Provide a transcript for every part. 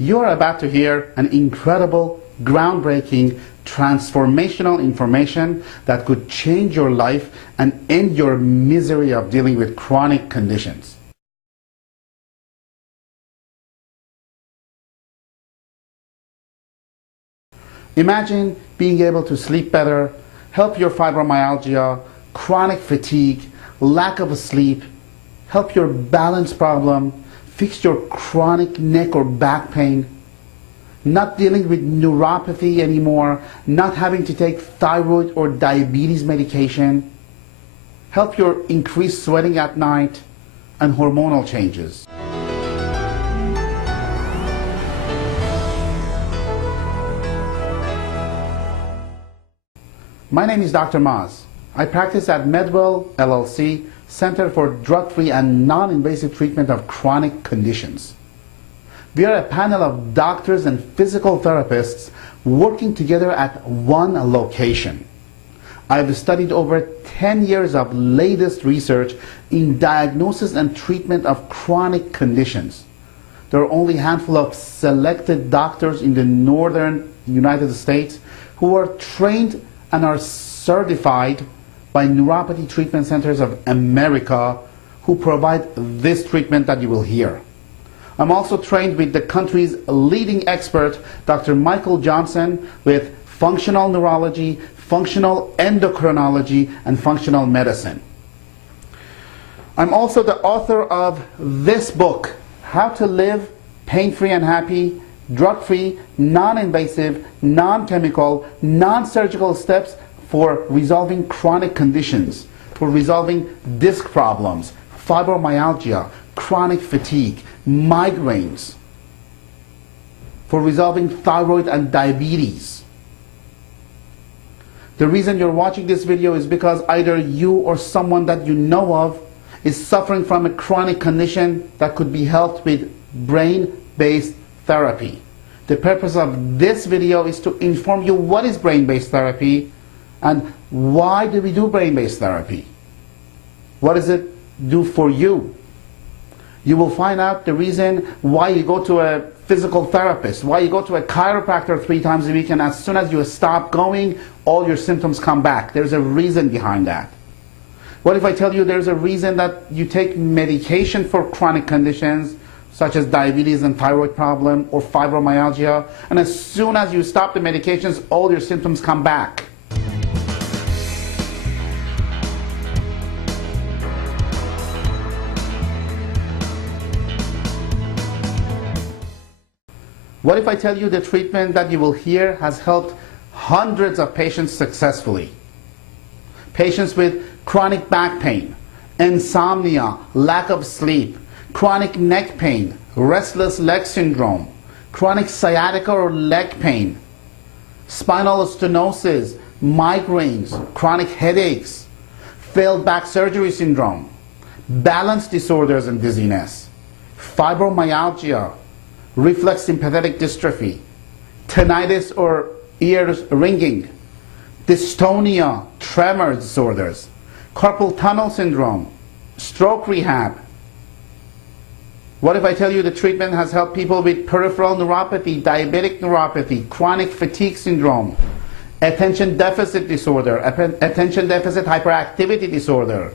You're about to hear an incredible, groundbreaking, transformational information that could change your life and end your misery of dealing with chronic conditions. Imagine being able to sleep better, help your fibromyalgia, chronic fatigue, lack of sleep, help your balance problem, fix your chronic neck or back pain, not dealing with neuropathy anymore, not having to take thyroid or diabetes medication, help your increased sweating at night, and hormonal changes. My name is Dr. Maz. I practice at MedWell, L.L.C, Center for Drug-Free and Non-Invasive Treatment of Chronic Conditions. We are a panel of doctors and physical therapists working together at one location. I've studied over 10 years of latest research in diagnosis and treatment of chronic conditions. There are only a handful of selected doctors in the northern United States who are trained and are certified by Neuropathy Treatment Centers of America, who provide this treatment that you will hear. I'm also trained with the country's leading expert, Dr. Michael Johnson, with functional neurology, functional endocrinology, and functional medicine. I'm also the author of this book, How to Live Pain-Free and Happy, Drug-Free, Non-Invasive, Non-Chemical, Non-Surgical Steps for resolving chronic conditions, for resolving disc problems, fibromyalgia, chronic fatigue, migraines, for resolving thyroid and diabetes. The reason you're watching this video is because either you or someone that you know of is suffering from a chronic condition that could be helped with brain-based therapy. The purpose of this video is to inform you what is brain-based therapy and why do we do brain-based therapy? What does it do for you? You will find out the reason why you go to a physical therapist, why you go to a chiropractor 3 times a week, and as soon as you stop going, all your symptoms come back. There's a reason behind that. What if I tell you there's a reason that you take medication for chronic conditions such as diabetes and thyroid problem or fibromyalgia, and as soon as you stop the medications, all your symptoms come back? What if I tell you the treatment that you will hear has helped hundreds of patients successfully? Patients with chronic back pain, insomnia, lack of sleep, chronic neck pain, restless leg syndrome, chronic sciatica or leg pain, spinal stenosis, migraines, chronic headaches, failed back surgery syndrome, balance disorders and dizziness, fibromyalgia, reflex sympathetic dystrophy, tinnitus or ears ringing, dystonia, tremor disorders, carpal tunnel syndrome, stroke rehab. What if I tell you the treatment has helped people with peripheral neuropathy, diabetic neuropathy, chronic fatigue syndrome, attention deficit disorder, attention deficit hyperactivity disorder,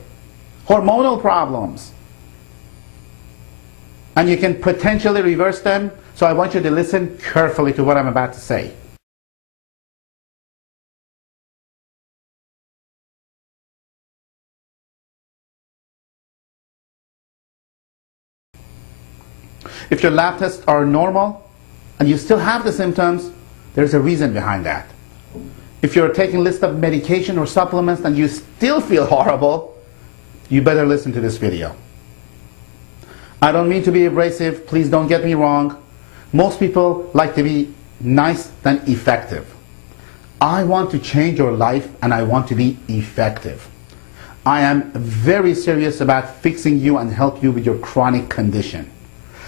hormonal problems, and you can potentially reverse them? So I want you to listen carefully to what I'm about to say. If your lab tests are normal and you still have the symptoms, there's a reason behind that. If you're taking a list of medication or supplements and you still feel horrible, you better listen to this video. I don't mean to be abrasive, please don't get me wrong. Most people like to be nice than effective. I want to change your life and I want to be effective. I am very serious about fixing you and help you with your chronic condition.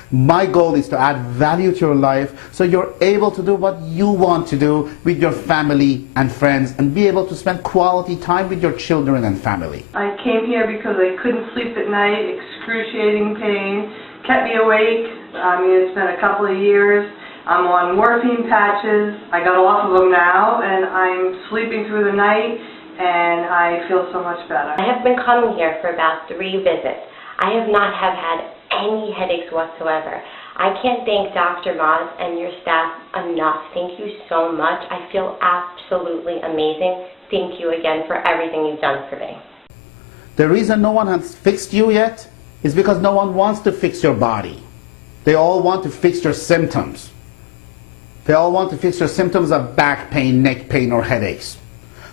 My goal is to add value to your life so you're able to do what you want to do with your family and friends and be able to spend quality time with your children and family. I came here because I couldn't sleep at night, excruciating pain, kept me awake. It's been a couple of years, I'm on morphine patches. I got off of them now, and I'm sleeping through the night, and I feel so much better. I have been coming here for about 3 visits. I have not had any headaches whatsoever. I can't thank Dr. Moz and your staff enough. Thank you so much. I feel absolutely amazing. Thank you again for everything you've done for me. The reason no one has fixed you yet is because no one wants to fix your body. They all want to fix your symptoms. They all want to fix your symptoms of back pain, neck pain, or headaches.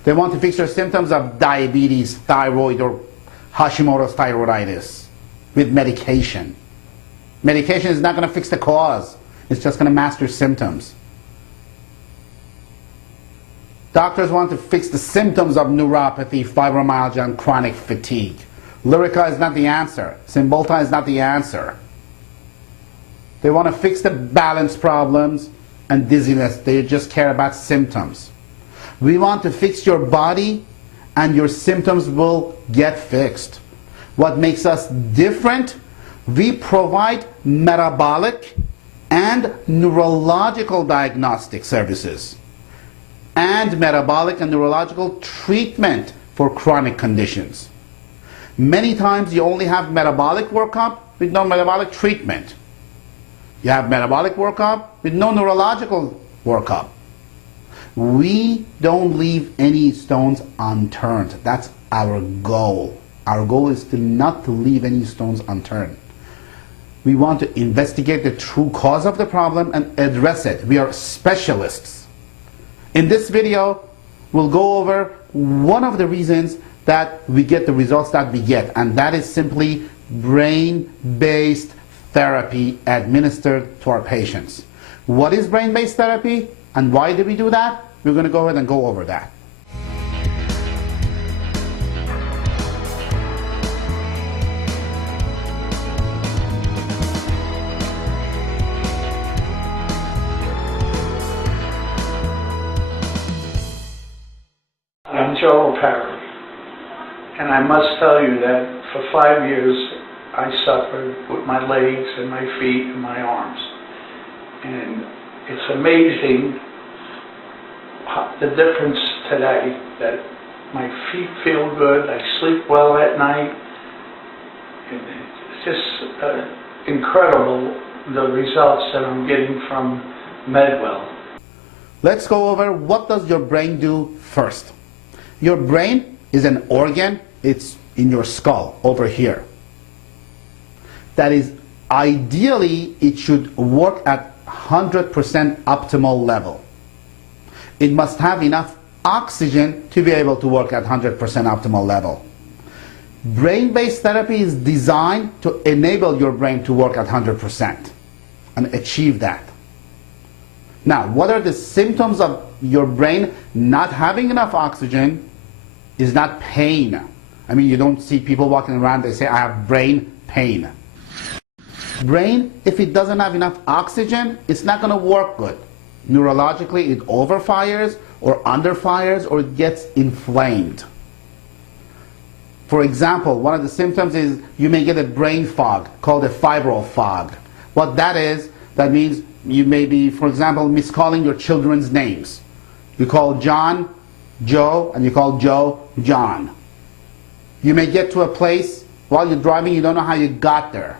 They want to fix your symptoms of diabetes, thyroid, or Hashimoto's thyroiditis with medication. Medication is not going to fix the cause. It's just going to mask your symptoms. Doctors want to fix the symptoms of neuropathy, fibromyalgia, and chronic fatigue. Lyrica is not the answer. Cymbalta is not the answer. They want to fix the balance problems and dizziness. They just care about symptoms. We want to fix your body, and your symptoms will get fixed. What makes us different? We provide metabolic and neurological diagnostic services and metabolic and neurological treatment for chronic conditions. Many times you only have metabolic workup with no metabolic treatment. You have metabolic workup with no neurological workup. We don't leave any stones unturned. That's our goal. Our goal is not to leave any stones unturned. We want to investigate the true cause of the problem and address it. We are specialists. In this video, we'll go over one of the reasons that we get the results that we get, and that is simply brain-based therapy administered to our patients. What is brain-based therapy and why do we do that? We're going to go ahead and go over that. I'm Joel Perry, and I must tell you that for 5 years I suffered with my legs and my feet and my arms. And it's amazing the difference today, that my feet feel good, I sleep well at night. It's just incredible the results that I'm getting from MedWell. Let's go over what does your brain do first. Your brain is an organ. It's in your skull over here. That is, ideally, it should work at 100% optimal level. It must have enough oxygen to be able to work at 100% optimal level. Brain-based therapy is designed to enable your brain to work at 100% and achieve that. Now, what are the symptoms of your brain not having enough oxygen? Is not pain. I mean, you don't see people walking around, they say, I have brain pain. Brain, if it doesn't have enough oxygen, it's not going to work good. Neurologically, it overfires or underfires or it gets inflamed. For example, one of the symptoms is you may get a brain fog called a fibro fog. What that is, that means you may be, for example, miscalling your children's names. You call John Joe and you call Joe John. You may get to a place while you're driving, you don't know how you got there.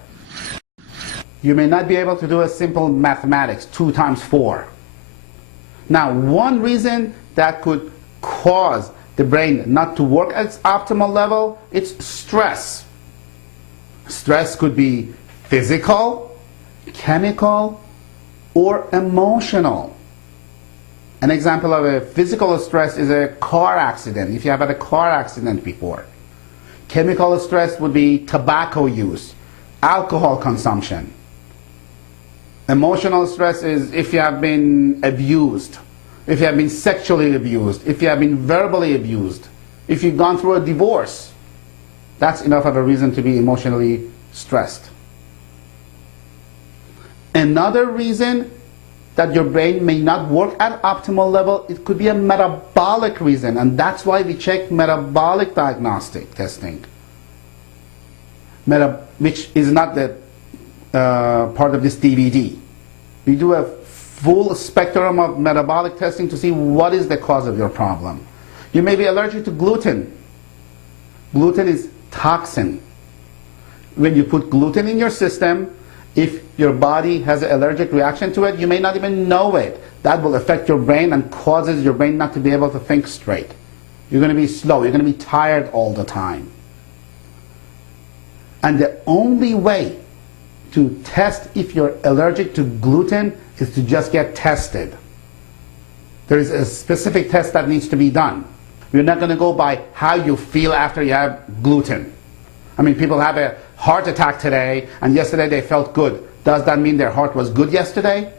You may not be able to do a simple mathematics, 2 times 4. Now, one reason that could cause the brain not to work at its optimal level, it's stress. Stress could be physical, chemical, or emotional. An example of a physical stress is a car accident, if you have had a car accident before. Chemical stress would be tobacco use, alcohol consumption. Emotional stress is if you have been abused, if you have been sexually abused, if you have been verbally abused, if you've gone through a divorce. That's enough of a reason to be emotionally stressed. Another reason that your brain may not work at optimal level, it could be a metabolic reason, and that's why we check metabolic diagnostic testing, which is not the part of this DVD. We do a full spectrum of metabolic testing to see what is the cause of your problem. You may be allergic to gluten. Gluten is toxin. When you put gluten in your system, if your body has an allergic reaction to it, you may not even know it. That will affect your brain and causes your brain not to be able to think straight. You're going to be slow. You're going to be tired all the time. And the only way to test if you're allergic to gluten is to just get tested. There is a specific test that needs to be done. You're not going to go by how you feel after you have gluten. I mean, people have a heart attack today, and yesterday they felt good. Does that mean their heart was good yesterday?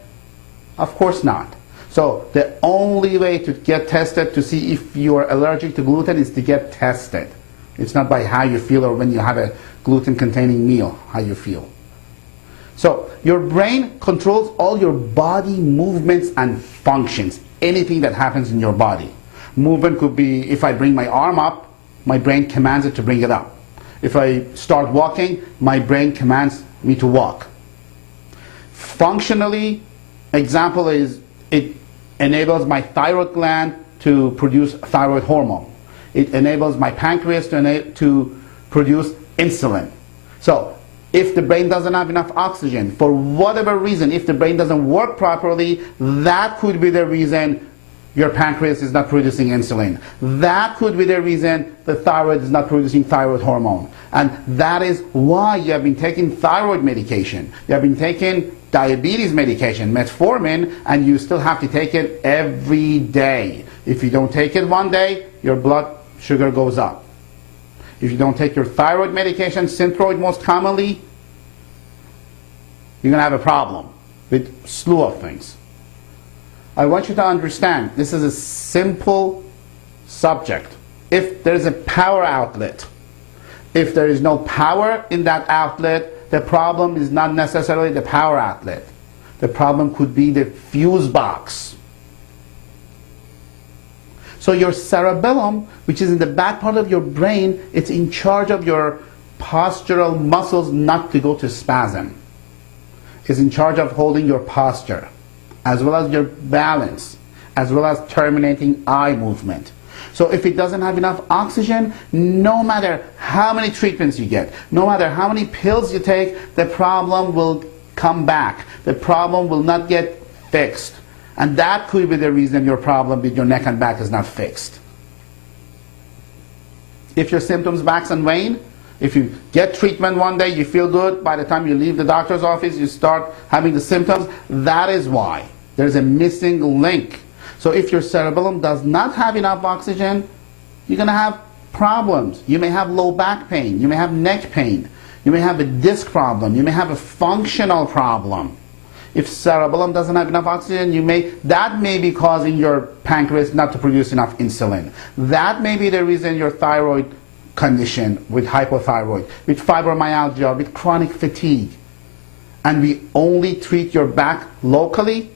Of course not. So the only way to get tested to see if you are allergic to gluten is to get tested. It's not by how you feel or when you have a gluten-containing meal, how you feel. So your brain controls all your body movements and functions, anything that happens in your body. Movement could be, if I bring my arm up, my brain commands it to bring it up. If I start walking, my brain commands me to walk. Functionally, example is it enables my thyroid gland to produce thyroid hormone. It enables my pancreas to produce insulin. So if the brain doesn't have enough oxygen, for whatever reason, if the brain doesn't work properly, that could be the reason your pancreas is not producing insulin. That could be the reason the thyroid is not producing thyroid hormone. And that is why you have been taking thyroid medication. You have been taking diabetes medication, metformin, and you still have to take it every day. If you don't take it one day, your blood sugar goes up. If you don't take your thyroid medication, Synthroid most commonly, you're going to have a problem with a slew of things. I want you to understand, this is a simple subject. If there is a power outlet, if there is no power in that outlet, the problem is not necessarily the power outlet. The problem could be the fuse box. So your cerebellum, which is in the back part of your brain, it's in charge of your postural muscles not to go to spasm. It's in charge of holding your posture, as well as your balance, as well as terminating eye movement. So if it doesn't have enough oxygen, no matter how many treatments you get, no matter how many pills you take, the problem will come back. The problem will not get fixed. And that could be the reason your problem with your neck and back is not fixed. If your symptoms wax and wane, if you get treatment one day, you feel good, by the time you leave the doctor's office, you start having the symptoms, that is why. There's a missing link. So if your cerebellum does not have enough oxygen, you're going to have problems. You may have low back pain. You may have neck pain. You may have a disc problem. You may have a functional problem. If cerebellum doesn't have enough oxygen, that may be causing your pancreas not to produce enough insulin. That may be the reason your thyroid condition with hypothyroid, with fibromyalgia, with chronic fatigue. And we only treat your back locally,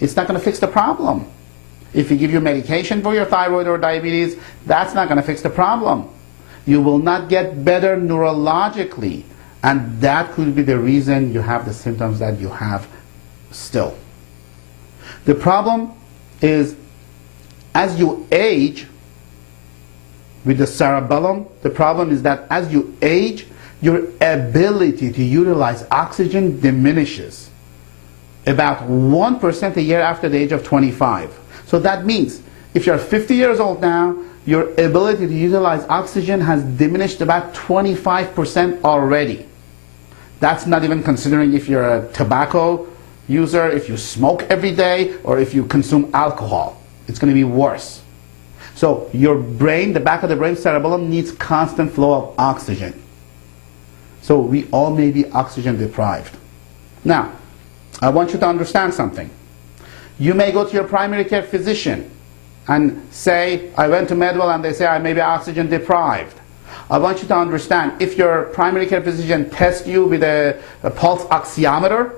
it's not going to fix the problem. If we give you medication for your thyroid or diabetes, that's not going to fix the problem. You will not get better neurologically, and that could be the reason you have the symptoms that you have still. The problem is, as you age with the cerebellum, the problem is that as you age, your ability to utilize oxygen diminishes about 1% a year after the age of 25. So that means if you're 50 years old now, your ability to utilize oxygen has diminished about 25% already. That's not even considering if you're a tobacco user, if you smoke every day, or if you consume alcohol. It's going to be worse. So your brain, the back of the brain, cerebellum, needs constant flow of oxygen. So we all may be oxygen deprived. Now, I want you to understand something. You may go to your primary care physician and say, I went to MedWell and they say I may be oxygen deprived. I want you to understand, if your primary care physician tests you with a pulse oximeter,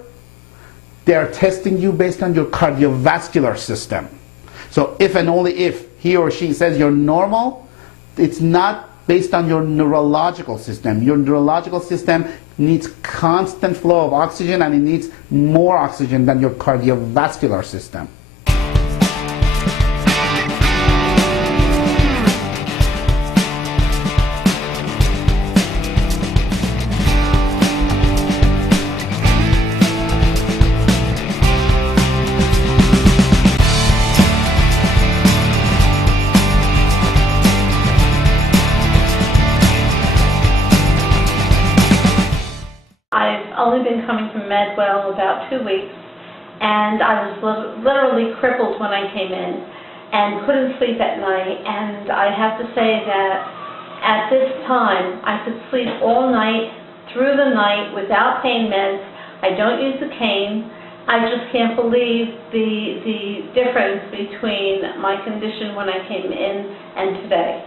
they are testing you based on your cardiovascular system. So if and only if he or she says you're normal, it's not based on your neurological system. Your neurological system needs constant flow of oxygen, and it needs more oxygen than your cardiovascular system. I've only been coming to MedWell about 2 weeks, and I was literally crippled when I came in and couldn't sleep at night. And I have to say that at this time, I could sleep all night, through the night, without pain meds. I don't use the cane. I just can't believe the difference between my condition when I came in and today.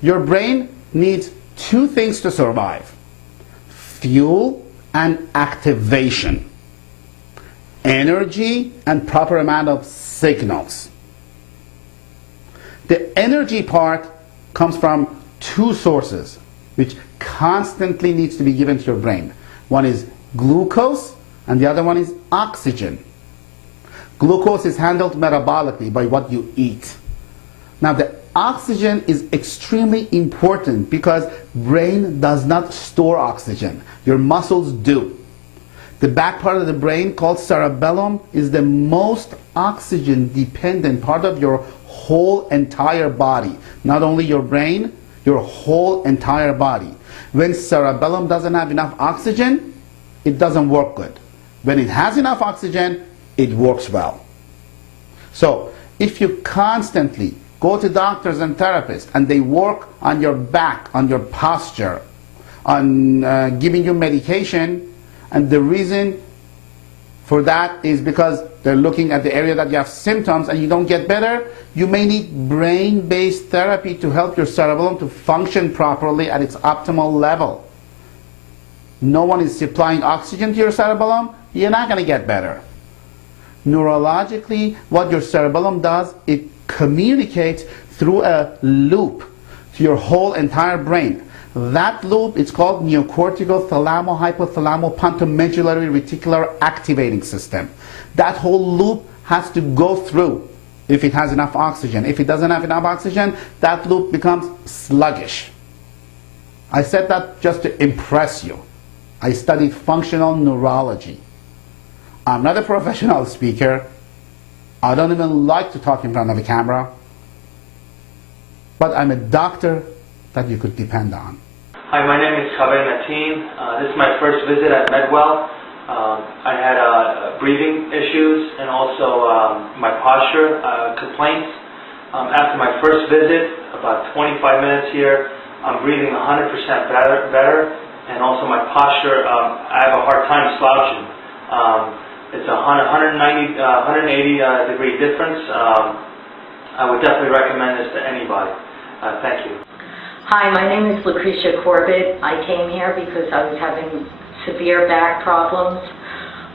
Your brain needs two things to survive: fuel and activation, energy and proper amount of signals. The energy part comes from two sources which constantly needs to be given to your brain. One is glucose and the other one is oxygen. Glucose is handled metabolically by what you eat. Now the oxygen is extremely important because brain does not store oxygen. Your muscles do. The back part of the brain, called cerebellum, is the most oxygen dependent part of your whole entire body. Not only your brain, your whole entire body. When cerebellum doesn't have enough oxygen, it doesn't work good. When it has enough oxygen, it works well. So if you constantly go to doctors and therapists and they work on your back, on your posture, on giving you medication, and the reason for that is because they're looking at the area that you have symptoms and you don't get better, you may need brain-based therapy to help your cerebellum to function properly at its optimal level. No one is supplying oxygen to your cerebellum, you're not going to get better. Neurologically, what your cerebellum does, it communicates through a loop to your whole entire brain. That loop is called neocortical thalamo-hypothalamo-pontomedullary reticular activating system. That whole loop has to go through if it has enough oxygen. If it doesn't have enough oxygen, that loop becomes sluggish. I said that just to impress you. I studied functional neurology. I'm not a professional speaker. I don't even like to talk in front of a camera. But I'm a doctor that you could depend on. Hi, my name is Kabe Mateen. This is my first visit at MedWell. I had breathing issues and also my posture complaints. After my first visit, about 25 minutes here, I'm breathing 100% better, and also my posture, I have a hard time slouching. It's a 180 degree difference. I would definitely recommend this to anybody. Thank you. Hi, my name is Lucretia Corbett. I came here because I was having severe back problems.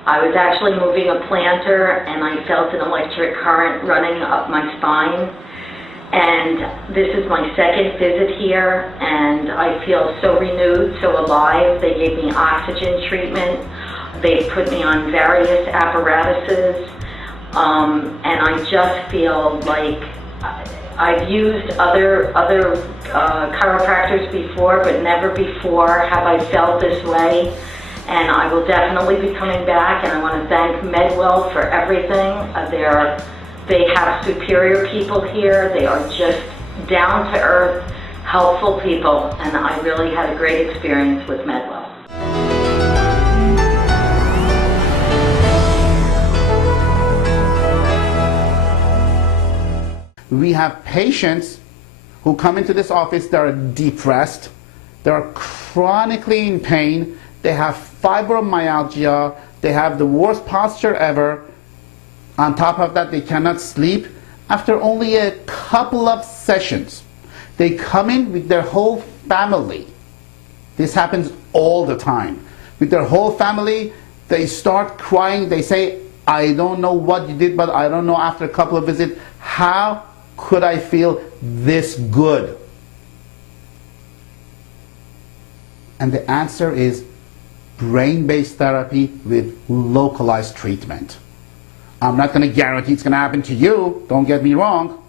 I was actually moving a planter and I felt an electric current running up my spine. And this is my second visit here and I feel so renewed, so alive. They gave me oxygen treatment. They put me on various apparatuses. And I just feel like I've used other chiropractors before, but never before have I felt this way. And I will definitely be coming back, and I want to thank MedWell for everything. They have superior people here. They are just down-to-earth, helpful people, and I really had a great experience with MedWell. We have patients who come into this office, they are depressed, they are chronically in pain, they have fibromyalgia, they have the worst posture ever. On top of that, they cannot sleep. After only a couple of sessions, they come in with their whole family. This happens all the time. With their whole family, they start crying. They say, I don't know what you did, but I don't know after a couple of visits, how could I feel this good? And the answer is brain-based therapy with localized treatment. I'm not going to guarantee it's going to happen to you, don't get me wrong.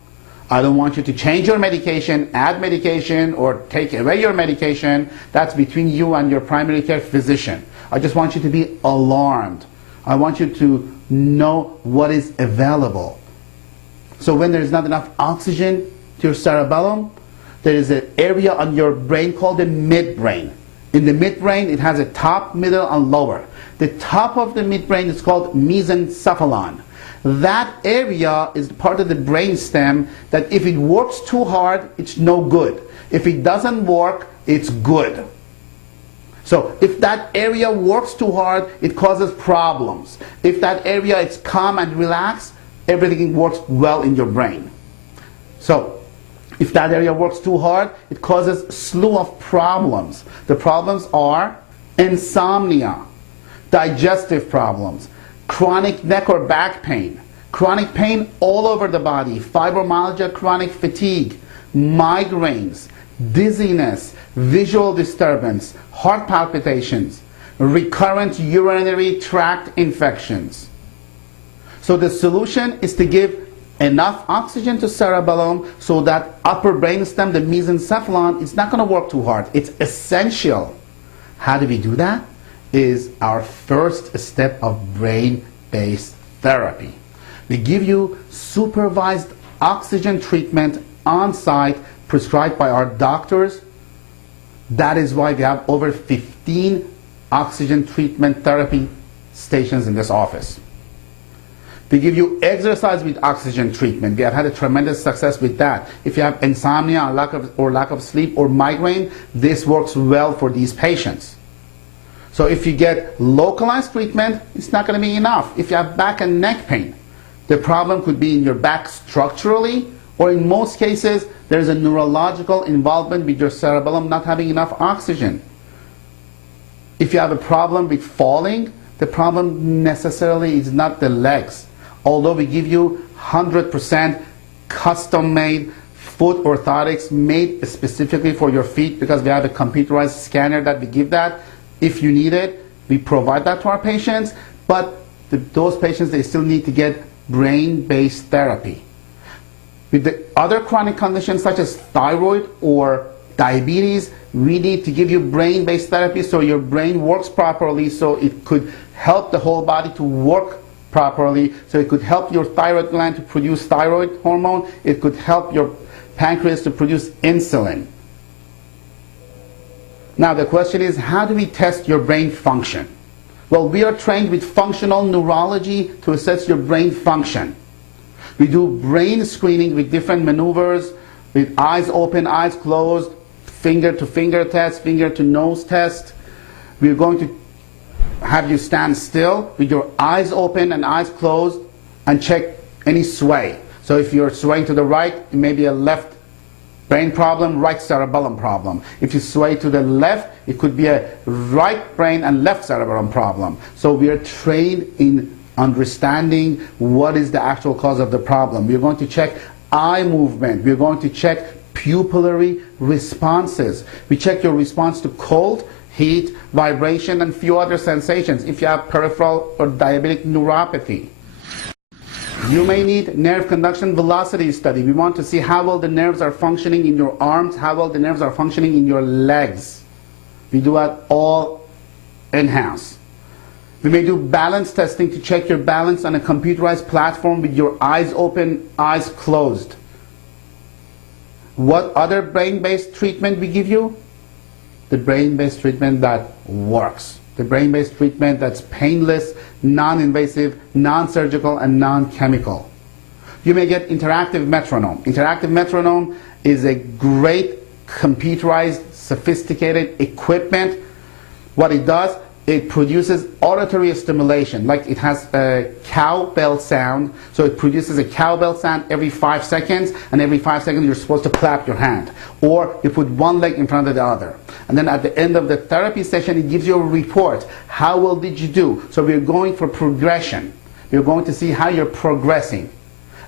I don't want you to change your medication, add medication, or take away your medication. That's between you and your primary care physician. I just want you to be alarmed. I want you to know what is available. So when there is not enough oxygen to your cerebellum, there is an area on your brain called the midbrain. In the midbrain, it has a top, middle, and lower. The top of the midbrain is called mesencephalon. That area is part of the brain stem that if it works too hard, it's no good. If it doesn't work, it's good. So if that area works too hard, it causes problems. If that area is calm and relaxed, everything works well in your brain. So if that area works too hard, it causes a slew of problems. The problems are insomnia, digestive problems, chronic neck or back pain, chronic pain all over the body, fibromyalgia, chronic fatigue, migraines, dizziness, visual disturbance, heart palpitations, recurrent urinary tract infections. So the solution is to give enough oxygen to cerebellum so that upper brainstem, the mesencephalon, is not going to work too hard. It's essential. How do we do that? Is our first step of brain-based therapy. We give you supervised oxygen treatment on site prescribed by our doctors. That is why we have over 15 oxygen treatment therapy stations in this office. We give you exercise with oxygen treatment. We have had a tremendous success with that. If you have insomnia or lack of sleep or migraine, this works well for these patients. So if you get localized treatment, it's not going to be enough. If you have back and neck pain, the problem could be in your back structurally, or in most cases, there's a neurological involvement with your cerebellum not having enough oxygen. If you have a problem with falling, the problem necessarily is not the legs. Although we give you 100% custom-made foot orthotics made specifically for your feet, because we have a computerized scanner that we give that. If you need it, we provide that to our patients, but those patients, they still need to get brain-based therapy. With the other chronic conditions such as thyroid or diabetes, we need to give you brain-based therapy so your brain works properly, so it could help the whole body to work properly, so it could help your thyroid gland to produce thyroid hormone, it could help your pancreas to produce insulin. Now the question is, how do we test your brain function? Well, we are trained with functional neurology to assess your brain function. We do brain screening with different maneuvers, with eyes open, eyes closed, finger to finger test, finger to nose test. We're going to have you stand still with your eyes open and eyes closed and check any sway. So if you're swaying to the right, it may be a left brain problem, right cerebellum problem. If you sway to the left, it could be a right brain and left cerebellum problem. So we are trained in understanding what is the actual cause of the problem. We're going to check eye movement. We're going to check pupillary responses. We check your response to cold, heat, vibration, and few other sensations. If you have peripheral or diabetic neuropathy, you may need nerve conduction velocity study. We want to see how well the nerves are functioning in your arms, how well the nerves are functioning in your legs. We do that all in-house. We may do balance testing to check your balance on a computerized platform with your eyes open, eyes closed. What other brain-based treatment we give you? The brain-based treatment that works. The brain-based treatment that's painless, non-invasive, non-surgical, and non-chemical. You may get interactive metronome. Interactive metronome is a great computerized, sophisticated equipment. What it does, it produces auditory stimulation, like it has a cowbell sound. So it produces a cowbell sound every 5 seconds, and every 5 seconds you're supposed to clap your hand. Or you put one leg in front of the other. And then at the end of the therapy session, it gives you a report. How well did you do? So we're going for progression. We're going to see how you're progressing.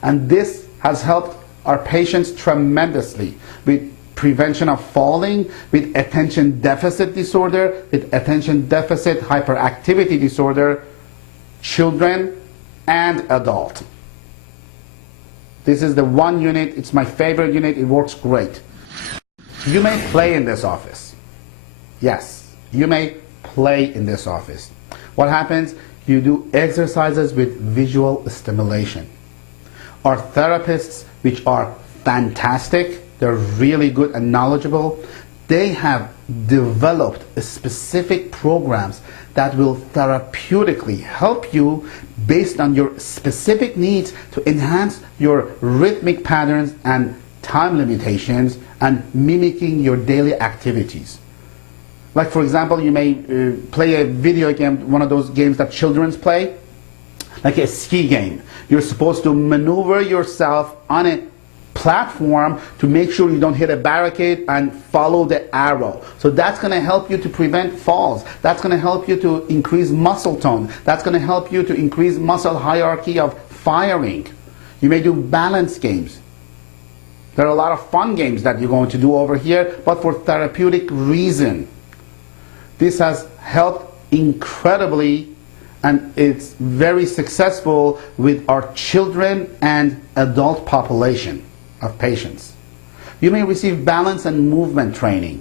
And this has helped our patients tremendously with prevention of falling, with attention deficit disorder, with attention deficit hyperactivity disorder, children and adult. This is the one unit, it's my favorite unit, it works great. You may play in this office. Yes, you may play in this office. What happens? You do exercises with visual stimulation. Our therapists, which are fantastic, they're really good and knowledgeable, they have developed specific programs that will therapeutically help you based on your specific needs to enhance your rhythmic patterns and time limitations and mimicking your daily activities. Like for example, you may play a video game, one of those games that children play, like a ski game. You're supposed to maneuver yourself on a platform to make sure you don't hit a barricade and follow the arrow. So that's going to help you to prevent falls. That's going to help you to increase muscle tone. That's going to help you to increase muscle hierarchy of firing. You may do balance games. There are a lot of fun games that you're going to do over here, but for therapeutic reason. This has helped incredibly, and it's very successful with our children and adult population of patients. You may receive balance and movement training.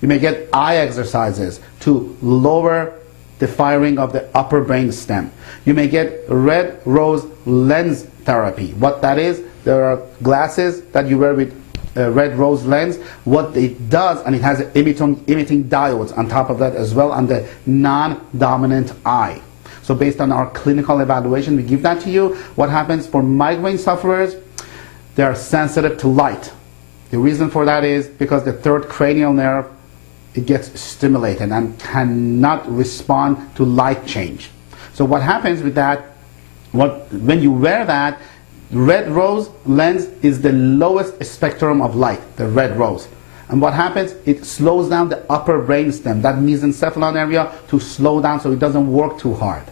You may get eye exercises to lower the firing of the upper brain stem. You may get red rose lens therapy. What that is, there are glasses that you wear with red rose lens. What it does, and it has emitting diodes on top of that as well on the non-dominant eye. So based on our clinical evaluation, we give that to you. What happens for migraine sufferers? They are sensitive to light. The reason for that is because the third cranial nerve, it gets stimulated and cannot respond to light change. So what happens with that, when you wear that, red rose lens is the lowest spectrum of light, the red rose. And what happens, it slows down the upper brain stem, that mesencephalon area, to slow down so it doesn't work too hard.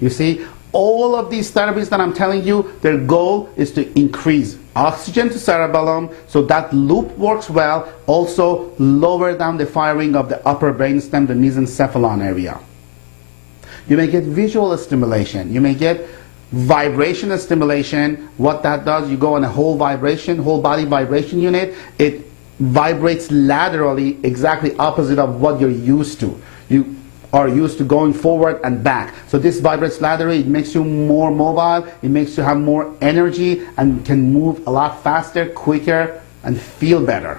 You see, all of these therapies that I'm telling you, their goal is to increase oxygen to cerebellum so that loop works well, also lower down the firing of the upper brain stem, the mesencephalon area. You may get visual stimulation. You may get vibration stimulation. What that does, you go on a whole body vibration unit. It vibrates laterally, exactly opposite of what you're used to. You are used to going forward and back. So this vibrates laterally. It makes you more mobile. It makes you have more energy and can move a lot faster, quicker, and feel better.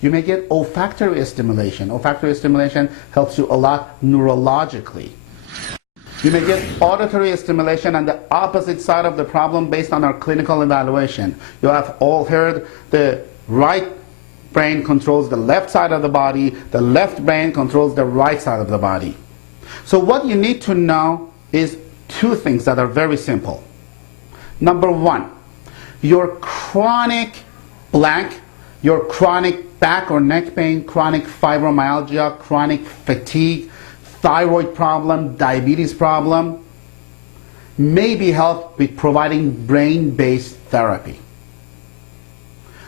You may get olfactory stimulation. Olfactory stimulation helps you a lot neurologically. You may get auditory stimulation on the opposite side of the problem based on our clinical evaluation. You have all heard the right brain controls the left side of the body, the left brain controls the right side of the body. So what you need to know is two things that are very simple. Number one, your chronic blank, your chronic back or neck pain, chronic fibromyalgia, chronic fatigue, thyroid problem, diabetes problem, may be helped with providing brain-based therapy.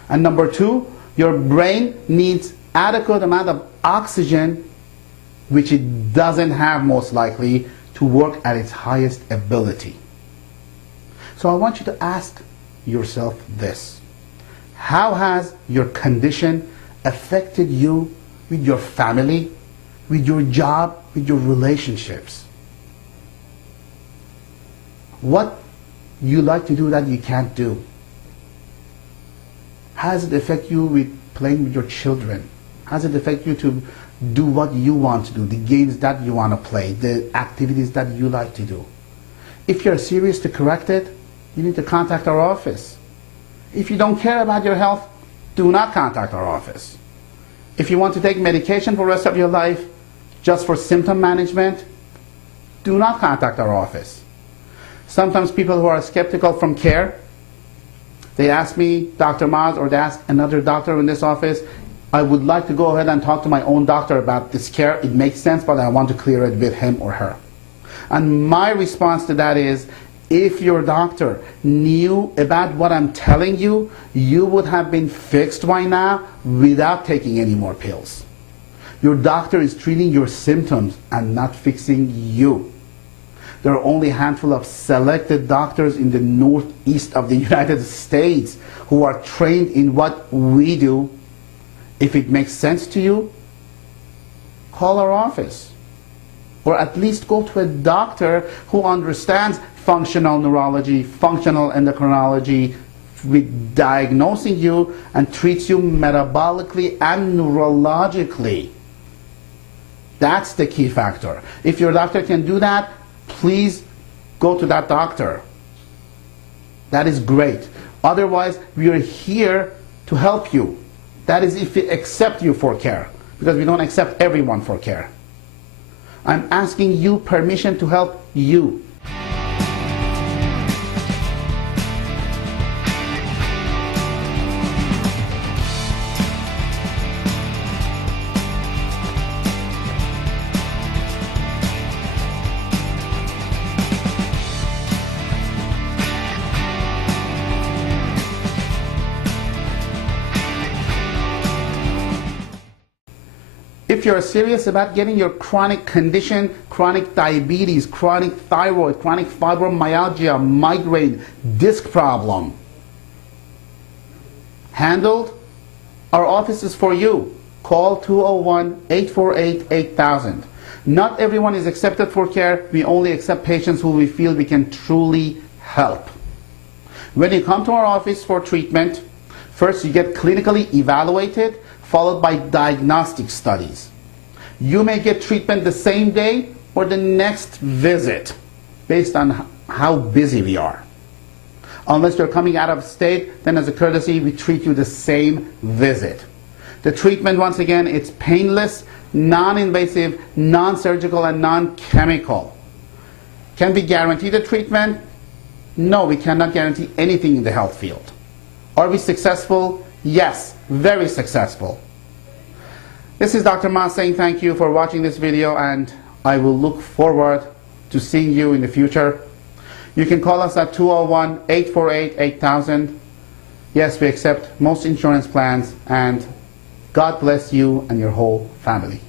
And number two, your brain needs adequate amount of oxygen, which it doesn't have most likely, to work at its highest ability. So I want you to ask yourself this. How has your condition affected you with your family, with your job, with your relationships? What you like to do that you can't do? How does it affect you with playing with your children? How does it affect you to do what you want to do, the games that you want to play, the activities that you like to do? If you're serious to correct it, you need to contact our office. If you don't care about your health, do not contact our office. If you want to take medication for the rest of your life, just for symptom management, do not contact our office. Sometimes people who are skeptical from care, they ask me, Dr. Maz, or they ask another doctor in this office, I would like to go ahead and talk to my own doctor about this care. It makes sense, but I want to clear it with him or her. And my response to that is, if your doctor knew about what I'm telling you, you would have been fixed by now without taking any more pills. Your doctor is treating your symptoms and not fixing you. There are only a handful of selected doctors in the northeast of the United States who are trained in what we do. If it makes sense to you, call our office. Or at least go to a doctor who understands functional neurology, functional endocrinology, with diagnosing you and treats you metabolically and neurologically. That's the key factor. If your doctor can do that, please go to that doctor. That is great. Otherwise, we are here to help you. That is if we accept you for care, because we don't accept everyone for care. I'm asking you permission to help you. If you're serious about getting your chronic condition, chronic diabetes, chronic thyroid, chronic fibromyalgia, migraine, disc problem handled, our office is for you. Call 201-848-8000. Not everyone is accepted for care. We only accept patients who we feel we can truly help. When you come to our office for treatment, first you get clinically evaluated, followed by diagnostic studies. You may get treatment the same day or the next visit, based on how busy we are. Unless you're coming out of state, then as a courtesy, we treat you the same visit. The treatment, once again, it's painless, non-invasive, non-surgical, and non-chemical. Can we guarantee the treatment? No, we cannot guarantee anything in the health field. Are we successful? Yes, very successful. This is Dr. Ma saying thank you for watching this video, and I will look forward to seeing you in the future. You can call us at 201-848-8000. Yes, we accept most insurance plans, and God bless you and your whole family.